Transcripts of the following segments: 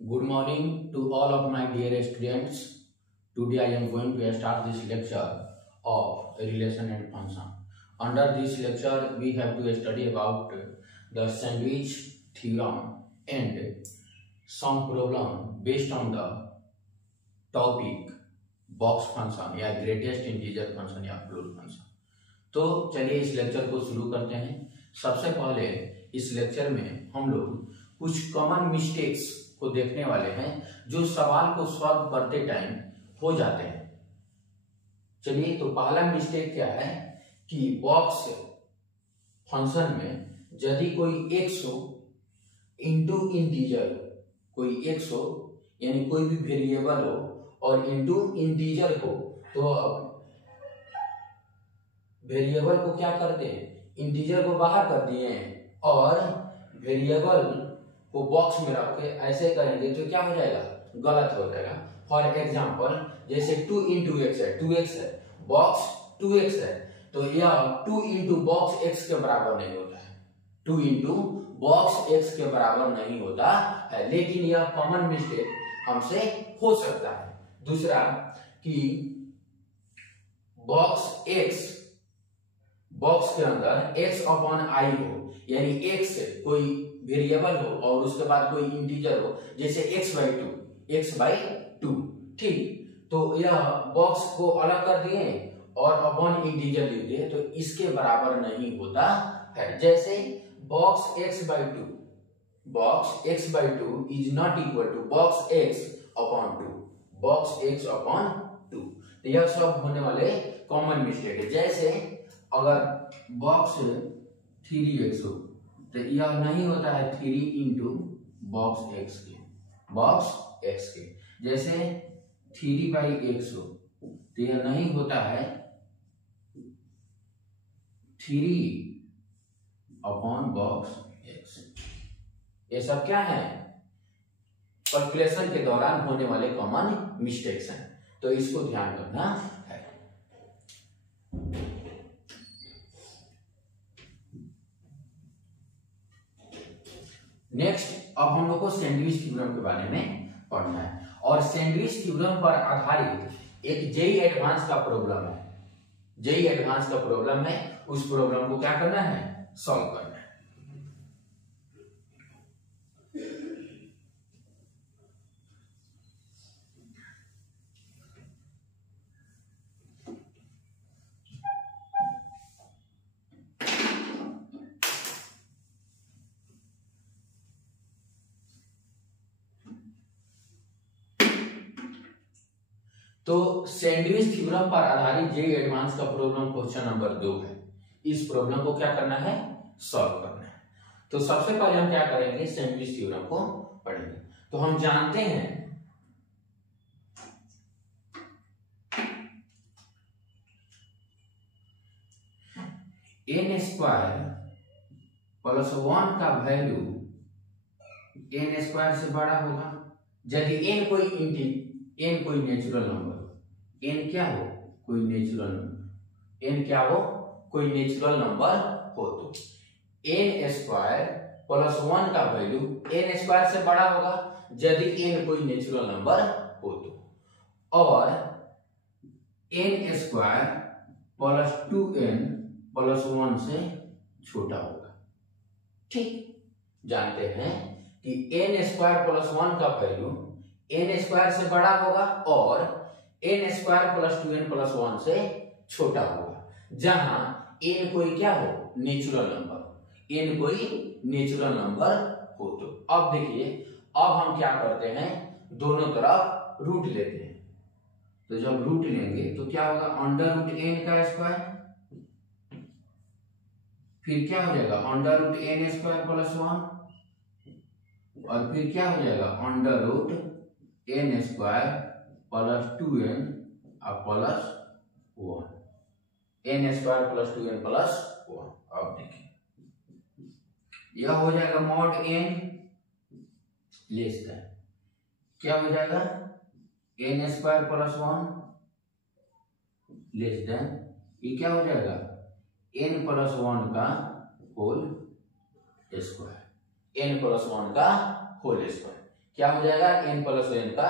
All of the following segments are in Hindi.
Good morning to all of my dear students. Today I am going to start this lecture of relation and function. Under this lecture we have to study about the sandwich theorem and some problem based on the topic box function या ग्रेटेस्ट इंटीजर फंक्शन या फ्लोर फंक्शन। तो चलिए इस लेक्चर को शुरू करते हैं। सबसे पहले इस लेक्चर में हम लोग कुछ कॉमन मिस्टेक्स को देखने वाले हैं जो सवाल को सॉल्व करते टाइम हो जाते हैं। चलिए, तो पहला मिस्टेक क्या है कि बॉक्स फंक्शन में यदि कोई x हो इंटू इंटीजर, कोई x हो यानी कोई भी वेरिएबल हो और इंटू इंटीजर हो, तो अब वेरिएबल को क्या करते हैं, इंटीजर को बाहर कर दिए और वेरिएबल को बॉक्स में रख के ऐसे करेंगे तो क्या हो जाएगा, गलत हो जाएगा। फॉर एग्जांपल जैसे 2 इंटू एक्स है, 2x है, बॉक्स 2x है, तो यह 2 इंटू बॉक्स x के बराबर नहीं होता है, 2 इंटू बॉक्स x के बराबर नहीं होता है। लेकिन यह कॉमन मिस्टेक हमसे हो सकता है। दूसरा कि बॉक्स के अंदर x अपॉन आई हो, यानी x कोई वेरिएबल हो और उसके बाद कोई इंटीजर हो, जैसे x/2, ठीक। तो यह बॉक्स को अलग कर दिए और अपॉन इंटीजर लिख दिए, तो इसके बराबर नहीं होता है। जैसे box x/2 is not equal to box x upon 2, box x upon 2। तो यह सब होने वाले कॉमन मिस्टेक है। जैसे अगर बॉक्स 3x हो तो यह नहीं होता है 3 इंटू बॉक्स x के। जैसे 3/x हो तो यह नहीं होता है 3 अपॉन बॉक्स x। ये सब क्या है, कैलकुलेशन के दौरान होने वाले कॉमन मिस्टेक्स हैं, तो इसको ध्यान रखना है। नेक्स्ट, अब हम लोग को सैंडविच थ्योरम के बारे में पढ़ना है और सैंडविच थ्योरम पर आधारित एक जेई एडवांस का प्रॉब्लम है। जेई एडवांस का प्रॉब्लम है, उस प्रॉब्लम को क्या करना है, सॉल्व करना है। तो सैंडविच थ्योरम पर आधारित जेई एडवांस का प्रॉब्लम क्वेश्चन नंबर 2 है। इस प्रॉब्लम को क्या करना है, सॉल्व करना है। तो सबसे पहले हम क्या करेंगे, सैंडविच थ्योरम को पढ़ेंगे। तो हम जानते हैं n² प्लस 1 का वैल्यू n² से बड़ा होगा यदि n कोई नेचुरल नंबर, n क्या हो, कोई नेचुरल नंबर, n क्या हो, कोई नेचुरल नंबर हो, तो n² प्लस 1 का वैल्यू n² से बड़ा होगा यदि n कोई नेचुरल नंबर हो तो, और n² प्लस 2n प्लस 1 से छोटा होगा। ठीक, जानते हैं कि n² प्लस 1 का वैल्यू n² से बड़ा होगा और n² प्लस 2n प्लस 1 से छोटा होगा, जहां n कोई क्या हो, नेचुरल नंबर, n कोई नेचुरल नंबर हो तो। अब देखिए, अब हम क्या करते हैं, दोनों तरफ रूट लेते हैं। तो जब रूट लेंगे तो क्या होगा, √n का स्क्वायर, फिर क्या हो जाएगा √n² प्लस 1, और फिर क्या हो जाएगा √n² plus 2n plus 1, n² plus 2n plus 1। अब देखिए यह हो जाएगा mod n लेस देन, क्या हो जाएगा n² प्लस 1 लेस देन, ये क्या हो जाएगा n प्लस 1 का होल स्क्वायर, n प्लस 1 का होल स्क्वायर। क्या हो जाएगा, n प्लस n का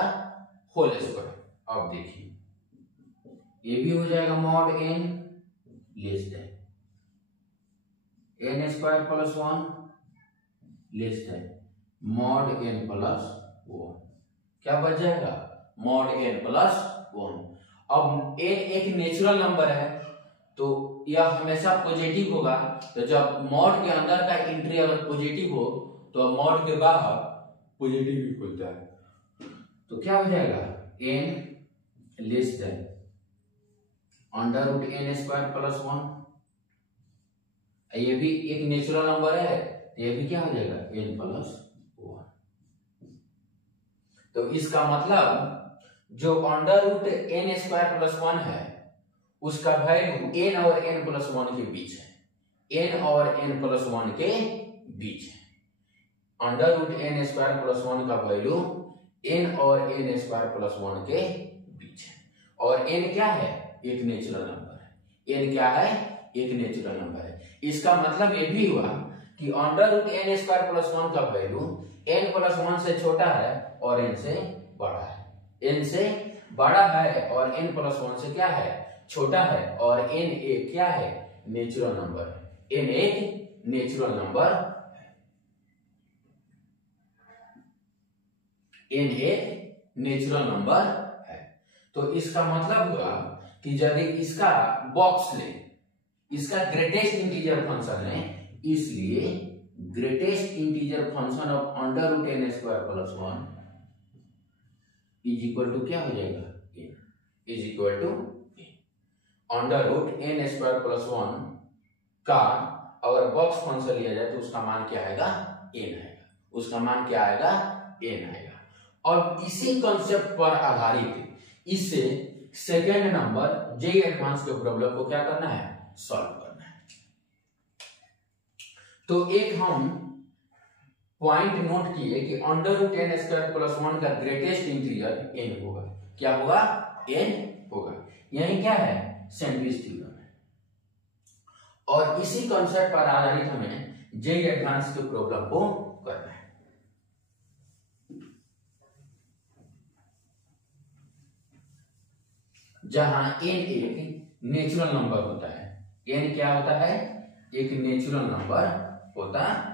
होल स्क्वायर। अब देखिए ये भी हो जाएगा mod n less then n square plus 1 less than mod n plus 1। क्या बच जाएगा, मॉड n प्लस 1। अब n एक नेचुरल नंबर है तो यह हमेशा पॉजिटिव होगा, तो जब मॉड के अंदर का एंट्री अगर पॉजिटिव हो तो मॉड के बाहर पॉजिटिव ही खुलता है। तो क्या हो जाएगा, n less than under root n square plus 1। ये भी एक नेचुरल नंबर है तो ये भी क्या हो जाएगा, n प्लस 1। तो इसका मतलब जो under root n square plus 1 है उसका वैल्यू n और n प्लस 1 के बीच है, n और n प्लस 1 के बीच है। Under root n square plus 1 का वैल्यू n और n स्क्वायर प्लस 1 के बीच है। और n क्या है, एक नेचुरल नंबर है। n क्या है, एक नेचुरल नंबर है। इसका मतलब ये भी हुआ कि under root n square plus 1 का वैल्यू n प्लस 1 से छोटा है और n से बड़ा है। n से बड़ा है और n प्लस 1 से क्या है, छोटा है। और n एक क्या है, नेचुरल नंबर है। n एक नेचुरल नंबर है। n एक नेचुरल नंबर है। तो इसका मतलब हुआ कि यदि इसका बॉक्स ले, इसका ग्रेटेस्ट इंटीजर फंक्शन है, इसलिए greatest integer function of under root n square plus 1 is equal to क्या हो जाएगा, n is equal to under root n square plus 1 का अगर बॉक्स फंक्शन लिया जाए तो उसका मान क्या आएगा, n आएगा। उसका मान क्या आएगा, n आएगा। और इसी कॉन्सेप्ट पर आधारित इससे सेकेंड नंबर जे एडवांस के प्रॉब्लम को क्या करना है, सॉल्व करना है। तो एक हम पॉइंट नोट किए कि under root n square plus 1 का ग्रेटेस्ट इंटीजर n होगा। क्या होगा, n होगा। यही क्या है, सैंडविच थ्योरम है। और इसी कॉन्सेप्ट पर आधारित हमें जे एडवांस के प्रॉब्लम को करना है। जहां n एक नेचुरल नंबर होता है। n क्या होता है, एक नेचुरल नंबर होता है।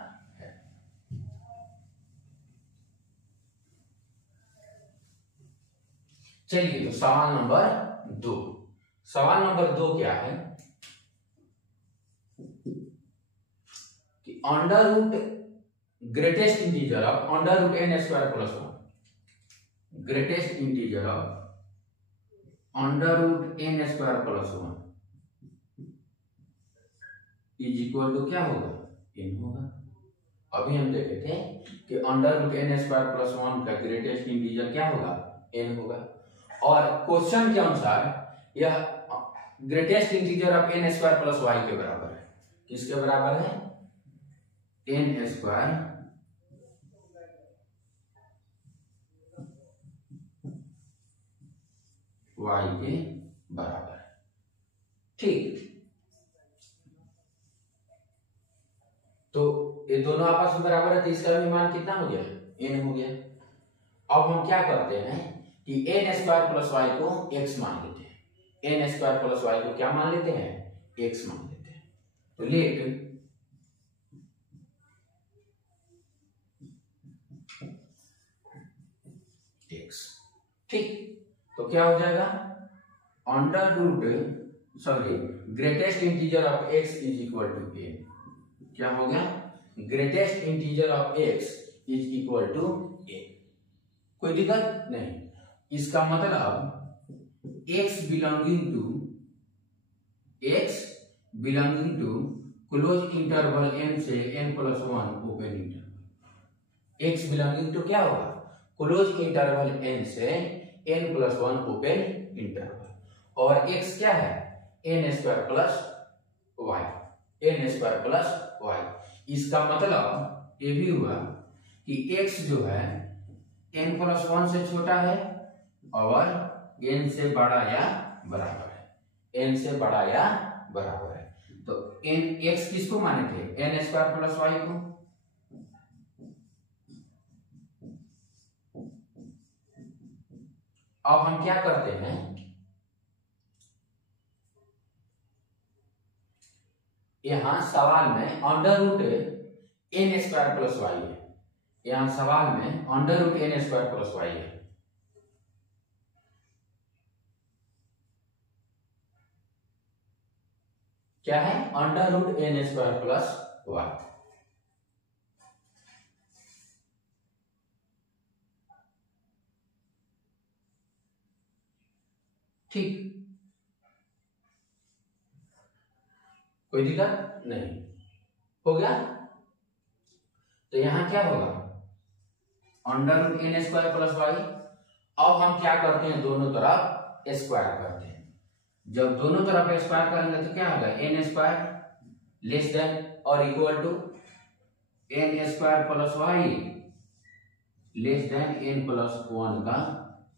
चलिए तो सवाल नंबर 2। सवाल नंबर 2 क्या है कि under root greatest integer of under root n square plus 1, greatest integer of under root n square plus 1 is equal to क्या होगा, n होगा। अभी हम देखे थे कि under root n square plus 1 का ग्रेटेस्ट इंटीजर क्या होगा, n होगा। और क्वेश्चन के अनुसार यह greatest integer of n square plus y के बराबर है। किसके बराबर है, n स्क्वायर y के बराबर है। ठीक, तो ये दोनों आपस में बराबर है तो इसका भी मान कितना हो गया, n हो गया। अब हम क्या करते हैं कि n स्क्वायर प्लस y को x मान लेते हैं। n स्क्वायर प्लस y को क्या मान लेते हैं, x मान लेते हैं। तो लेट x, ठीक। तो क्या हो जाएगा, under root greatest integer of x is equal to a। क्या हो गया, greatest integer of x is equal to a। कोई दिक्कत नहीं। इसका मतलब x belonging to close interval n से n plus 1 open interval. x belonging to क्या होगा, क्लोज इंटरवल n से n प्लस 1 ओपन इंटरवल। और x क्या है, n square plus y, n square plus y। इसका मतलब ये भी हुआ कि x जो है n प्लस 1 से छोटा है और n से बड़ा या बराबर है, n से बड़ा या बराबर है। तो n x किसको माने थे, n स्क्वायर प्लस y को। अब हम क्या करते हैं, यहां सवाल में under root n square plus y है, यहां सवाल में under root n square plus y है। क्या है? Under root n square plus y. ठीक, कोई दिक्कत नहीं, हो गया। तो यहां क्या होगा, under root n square plus y. अब हम क्या करते हैं, दोनों तरफ स्क्वायर करते हैं। जब दोनों तरफ स्क्वायर करेंगे तो क्या होगा, एन स्क्वायर लेस देन और equal to n square plus y less than n plus one का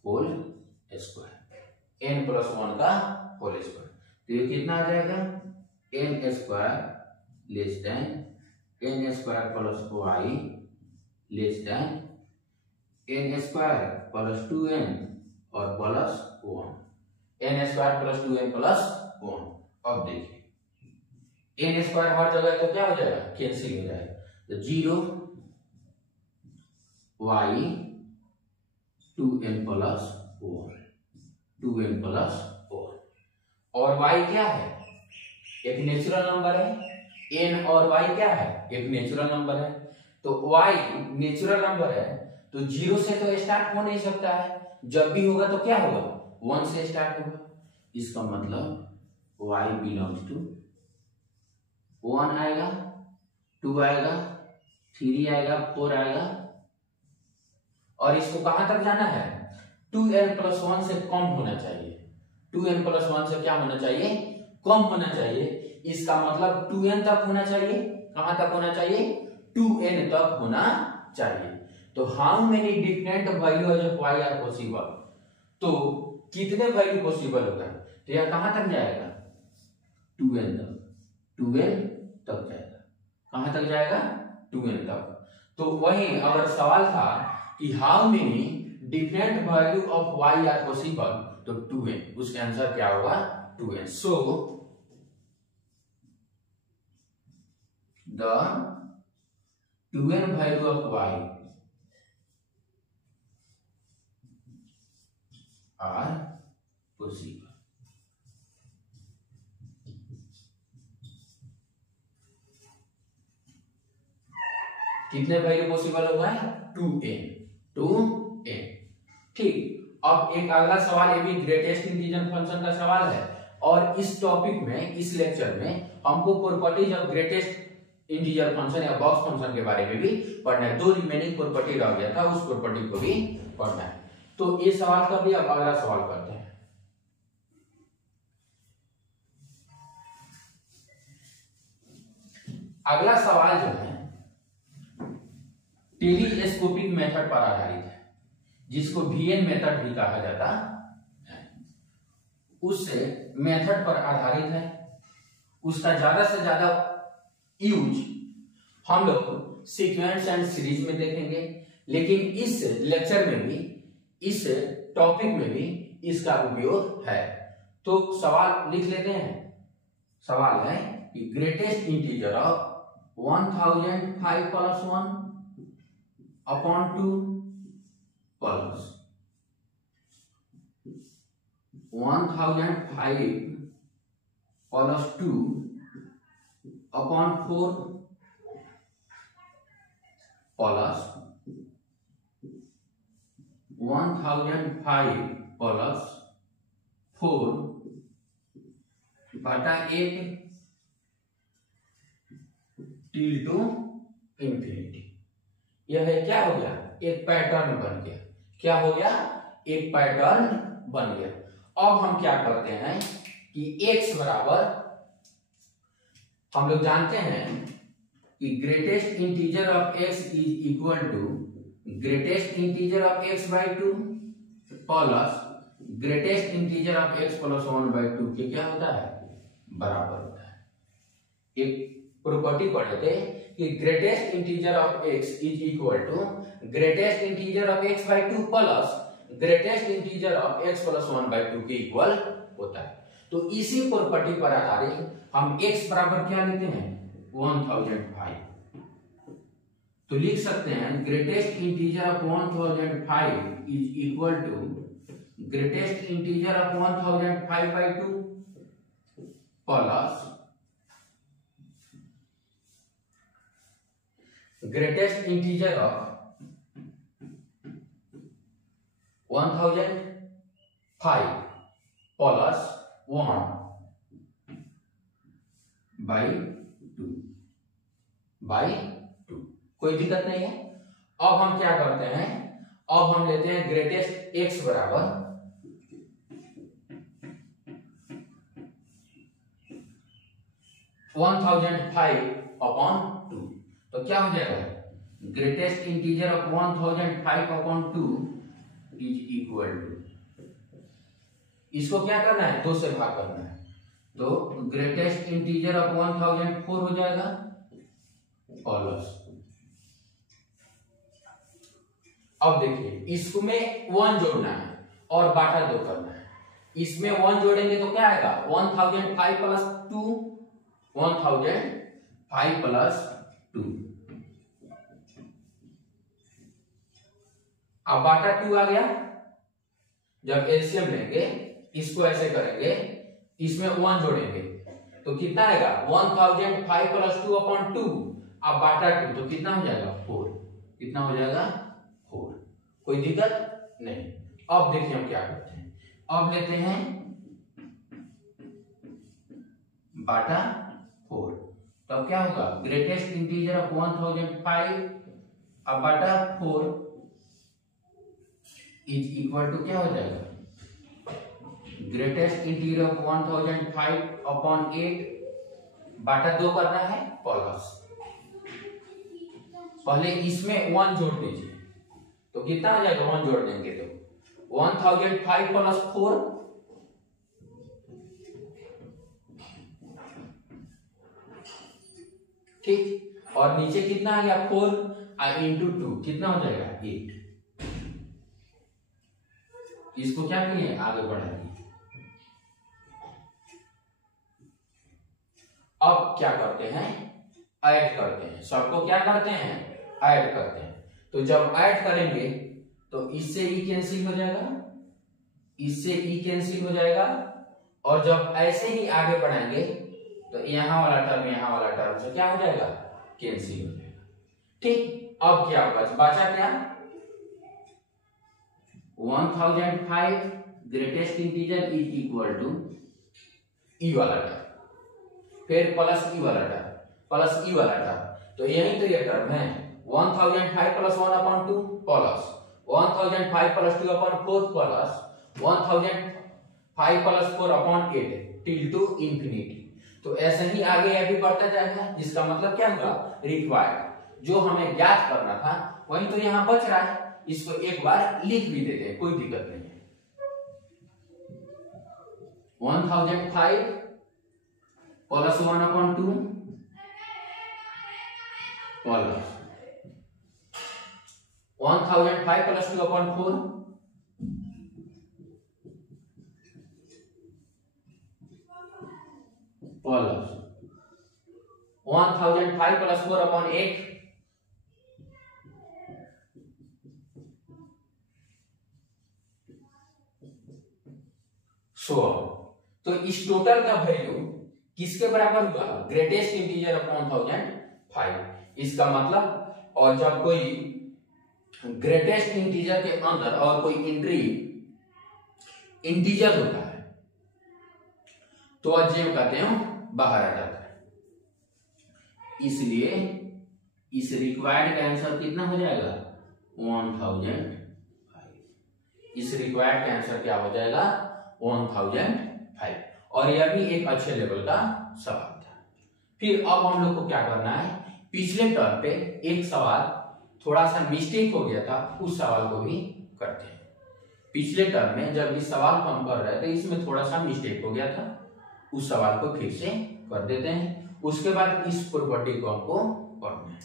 whole square, n plus one का होल स्क्वायर। तो ये कितना आ जाएगा, n square less than n square plus y less than n square plus 2n और plus 1, n square plus 2n plus 1। अब देखिए एन स्क्वायर हर जगह तो क्या हो जाएगा, कैंसिल हो जाएगा। तो 0 y 2n plus 1, 2n plus 1। और y क्या है, एक नेचुरल नंबर है। n और y क्या है, एक नेचुरल नंबर है। तो y नेचुरल नंबर है तो 0 से तो स्टार्ट हो नहीं सकता है, जब भी होगा तो क्या होगा, 1 से स्टार्ट होगा। इसका मतलब y बिलोंग्स टू 1 आएगा, 2 आएगा, 3 आएगा, 4 आएगा। और इसको कहां तक जाना है, 2n प्लस 1 से कम होना चाहिए। 2n प्लस 1 से क्या होना चाहिए, कम होना चाहिए। इसका मतलब 2n तक होना चाहिए। कहां तक होना चाहिए, 2n तक होना चाहिए। तो how many different value of y are possible, तो कितने वैल्यू पॉसिबल होगा, तो यह कहां तक जाएगा, 2n तक, 2n तक जाएगा। कहां तक जाएगा, 2n तक। तो वही अगर सवाल था कि how many different value of y are possible, तो 2n, उसका आंसर क्या होगा, 2n। So the 2n value of y are possible. कितने वैल्यू पॉसिबल होगा, 2n, 2n। ठीक, अब एक अगला सवाल, ये भी ग्रेटेस्ट इंटीजर फंक्शन का सवाल है। और इस टॉपिक में, इस लेक्चर में हमको properties of greatest integer function या बॉक्स फंक्शन के बारे में भी पढ़ना है। 2 रिमेनिंग प्रॉपर्टी रह गया था, उस प्रॉपर्टी को भी पढ़ना है। तो ये सवाल का भी अब अगला सवाल करते हैं। अगला सवाल जो है टेलीस्कोपिक मेथड पर आधारित है, जिसको वीएन मेथड भी कहा जाता है। उस मेथड पर आधारित है, उसका ज्यादा से ज्यादा यूज हम लोग सीक्वेंस एंड सीरीज में देखेंगे, लेकिन इस लेक्चर में भी, इस टॉपिक में भी इसका उपयोग है। तो सवाल लिख लेते हैं। सवाल है कि greatest integer of 1005 plus 1 upon 2 plus 1005 plus 2 upon 4 plus 1005 plus 4 बटा 8 टिल टू इंफिनिटी। यह है, क्या हो गया, एक पैटर्न बन गया। क्या हो गया, एक पैटर्न बन गया। अब हम क्या करते हैं कि x बराबर, हम लोग जानते हैं कि greatest integer of x is equal to greatest integer of x by 2 plus greatest integer of x plus 1 by 2 के क्या होता है, बराबर होता है। एक प्रॉपर्टी पढ़े थे कि greatest integer of x is equal to greatest integer of x by 2 plus greatest integer of x plus 1/2 के इक्वल होता है। तो इसी प्रॉपर्टी पर आधारित हम x बराबर क्या लेते हैं 1005। तो लिख सकते हैं greatest integer of 1005 is equal to greatest integer of 1005/2 plus greatest integer of 1005 plus 1/2 कोई दिक्कत नहीं है। अब हम क्या करते हैं, अब हम लेते हैं ग्रेटेस्ट x बराबर 1005/2। तो क्या हो जाएगा greatest integer of 1005/2 is equal to, इसको क्या करना है 2 से भाग करना है। तो ग्रेटेस्ट इंटीजर ऑफ 1004 हो जाएगा प्लस, अब देखिए इसमें 1 जोड़ना है और बाटा 2 करना है। इसमें 1 जोड़ेंगे तो क्या आएगा 1005 प्लस 2, 1005 प्लस 2। अब बाटा 2 आ गया। जब एलसीएम लेंगे इसको ऐसे करेंगे, इसमें 1 जोड़ेंगे तो कितना आएगा 1005 प्लस 2/2। अब बाटा 2 तो कितना हो जाएगा 4। कितना हो जाएगा 4। कोई दिक्कत नहीं। अब देखिए हम क्या करते हैं, अब लेते हैं बाटा 4। तब क्या होगा ग्रेटेस्ट इंटीजर ऑफ 1005 अब बाटा 4 इज इक्वल टू क्या हो जाएगा ग्रेटेस्ट इंटीजर ऑफ 1005/8 बाटा 2 करना है प्लस, पहले इसमें 1 जोड़ दीजिए तो कितना आ जाएगा 1 जोड़ देंगे तो 1005 प्लस 4 ठीक, और नीचे कितना आ गया 4 इंटू 2 कितना हो जाएगा 8। इसको क्या करिए आगे बढ़ाइए। अब क्या करते हैं ऐड करते हैं, सबको क्या करते हैं ऐड करते हैं। तो जब ऐड करेंगे तो इससे ई कैंसिल हो जाएगा, इससे ई कैंसिल हो जाएगा, और जब ऐसे ही आगे बढ़ाएंगे तो यहां वाला टर्म से क्या हो जाएगा कैंसिल हो जाएगा। ठीक, अब क्या बचा क्या 1005 greatest integer is equal to e वाला टर्म, फिर प्लस ई वाला टर्म, प्लस ई वाला टर्म। तो यही तो ये टर्म है 1005 plus 1/2 plus 1005 plus 2/4 plus 1005 plus 4/8 till two infinity. तो ऐसे ही आगे ये भी बढ़ता जाएगा, जिसका मतलब क्या होगा रिक्वायर्ड, जो हमें ज्ञात करना था वही तो यहाँ बच रहा है। इसको एक बार लिख भी देते हैं, कोई दिक्कत नहीं है। 1005 plus 1/2 plus 1005 plus 2/4 plus 1005 plus 4/8 तो इस टोटल का वैल्यू किसके बराबर हुआ ग्रेटेस्ट इंटीजर ऑफ 1005। इसका मतलब, और जब कोई ग्रेटेस्ट इंटीजर के अंदर और कोई इंट्री इंटीजर होता है तो अजेब कहते हैं बाहर आ जाता है। इसलिए इस रिक्वायर्ड का आंसर कितना हो जाएगा 1005। इस रिक्वायर्ड का आंसर क्या हो जाएगा 1005। और यह भी एक अच्छे लेवल का सवाल था। फिर अब हम लोग को क्या करना है, पिछले टर्म पे एक सवाल थोड़ा सा मिस्टेक हो गया था, उस सवाल को भी करते हैं। पिछले टर्म में जब इस सवाल को हम कर रहे थे इसमें थोड़ा सा मिस्टेक हो गया था, उस सवाल को फिर से कर देते हैं। उसके बाद इस प्रॉपर्टी को हमको पढ़ना है।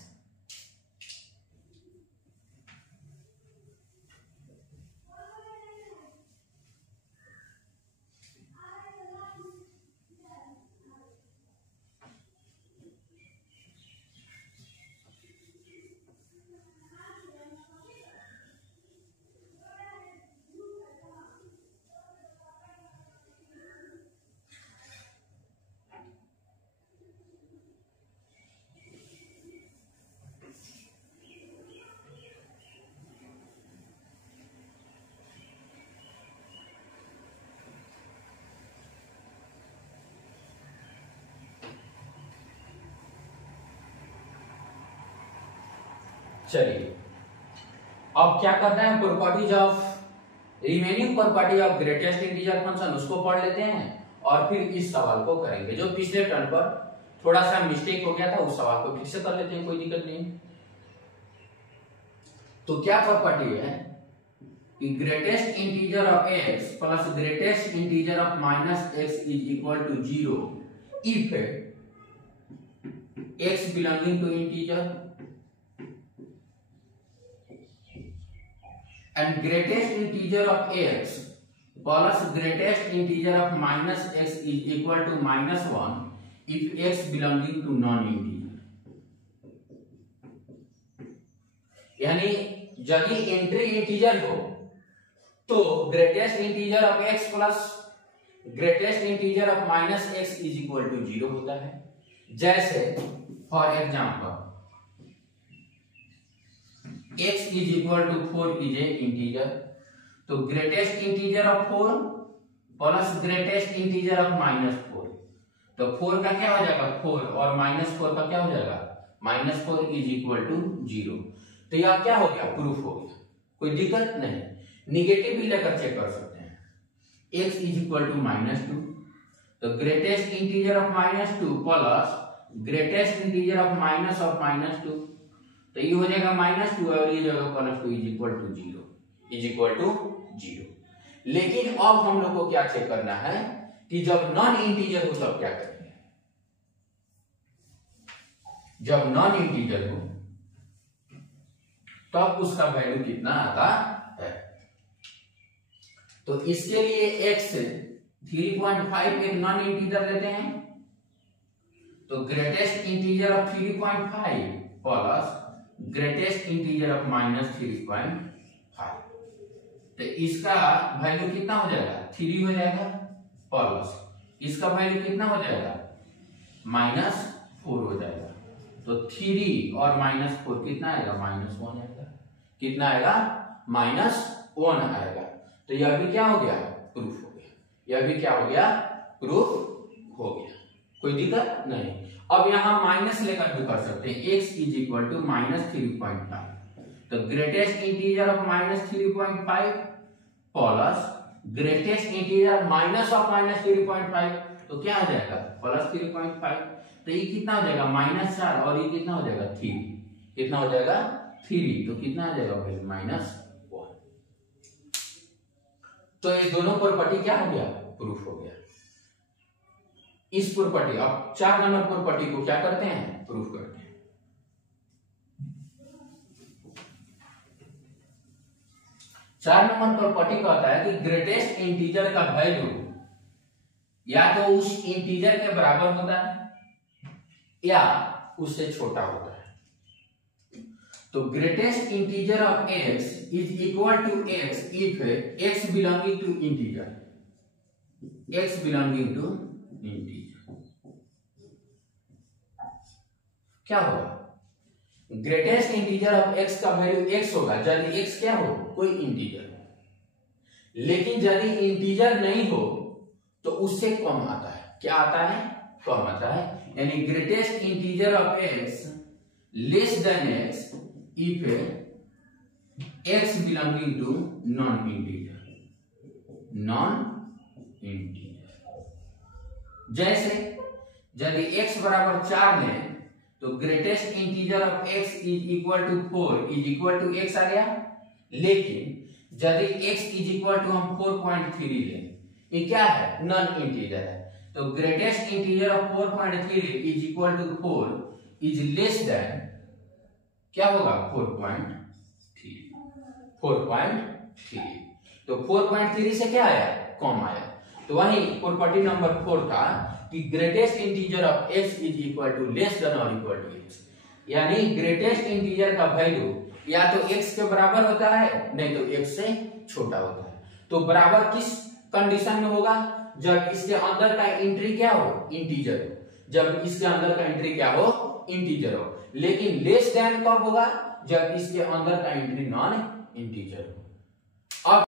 चलिए अब क्या करना है, properties of remaining property of greatest integer function उसको पढ़ लेते हैं और फिर इस सवाल को करेंगे। जो पिछले टर्न पर थोड़ा सा मिस्टेक हो गया था उस सवाल को फिर से कर लेते हैं, कोई दिक्कत नहीं। तो क्या प्रॉपर्टी है कि greatest integer of x plus greatest integer of minus x is equal to 0 if x belonging to integer and greatest integer of x plus greatest integer of minus x is equal to minus 1 if x belonging to non-integer। यानी यदि एंट्री इंटीजर हो तो greatest integer of x plus greatest integer of minus x is equal to 0 होता है। जैसे for example x is equal to 4 is a integer, तो greatest integer of 4 plus greatest integer of minus 4, तो 4 का क्या हो जाएगा 4 और माइनस 4 का क्या हो जाएगा माइनस 4 इज इक्वल टू 0। तो यह क्या हो गया, प्रूफ हो गया, कोई दिक्कत नहीं। निगेटिव भी लेकर चेक कर सकते हैं। x is equal to minus 2, तो greatest integer of minus 2 plus greatest integer of minus 2, तो ये हो जाएगा -2 और ये जगह +2 इज इक्वल टू 0। लेकिन अब हम लोग को क्या चेक करना है कि जब नॉन इंटीजर हो तब क्या करेंगे। जब नॉन इंटीजर हो तब उसका वैल्यू कितना आता है। तो इसके लिए x 3.5 एक नॉन इंटीजर लेते हैं, तो greatest integer of 3.5 plus greatest integer of -3.5, तो इसका वैल्यू कितना हो जाएगा 3 हो जाएगा, प्लस इसका वैल्यू कितना हो जाएगा -4 हो जाएगा। तो 3 और -4 कितना आएगा -1 आएगा, कितना आएगा -1 आएगा। तो यह भी क्या हो गया प्रूफ हो गया, यह भी क्या हो गया प्रूफ हो गया, कोई दिक्कत नहीं। अब यहां माइनस लेकर भी कर सकते हैं, x इज इक्वल टू -3.5, तो greatest integer of -3.5 plus greatest integer minus of -3.5, तो क्या हो जाएगा +3.5, तो ये कितना हो जाएगा -4 और ये कितना हो जाएगा 3, कितना हो जाएगा 3, तो कितना हो जाएगा भाई -1। तो ये दोनों प्रॉपर्टी क्या हो गया प्रूफ हो गया। इस प्रॉपर्टी अब 4 नंबर प्रॉपर्टी को क्या करते हैं प्रूफ करते हैं। 4 नंबर प्रॉपर्टी कहता है कि ग्रेटेस्ट इंटीजर का वैल्यू या तो उस इंटीजर के बराबर होता है या उससे छोटा होता है। तो greatest integer of x is equal to x if x belonging to integer, x belonging to integer क्या होगा, ग्रेटेस्ट इंटीजर ऑफ x का वैल्यू x होगा यदि x क्या हो कोई इंटीजर, लेकिन यदि इंटीजर नहीं हो तो उससे कम आता है, क्या आता है कम आता है। यानी greatest integer of x less than x if x belonging to non integer, जैसे यदि x बराबर 4 लें तो greatest integer of x is equal to 4 is equal to x आ गया। लेकिन यदि x इज इक्वल टू हम 4.3 लें, ये क्या है नॉन इंटीजर है, तो greatest integer of 4.3 is equal to 4 is less than क्या होगा 4.3, तो 4.3 से क्या आया कम आया। तो वही प्रॉपर्टी नंबर 4 था कि greatest integer of x is equal to less than और इक्वल टू x, यानी ग्रेटेस्ट इंटीजर का वैल्यू या तो x के बराबर होता है नहीं तो x से छोटा होता है। तो बराबर किस कंडीशन में होगा, जब इसके अंदर का एंट्री क्या हो इंटीजर हो, जब इसके अंदर का एंट्री क्या हो इंटीजर हो। लेकिन लेस देन कब होगा, जब इसके अंदर का एंट्री नॉन इंटीजर हो।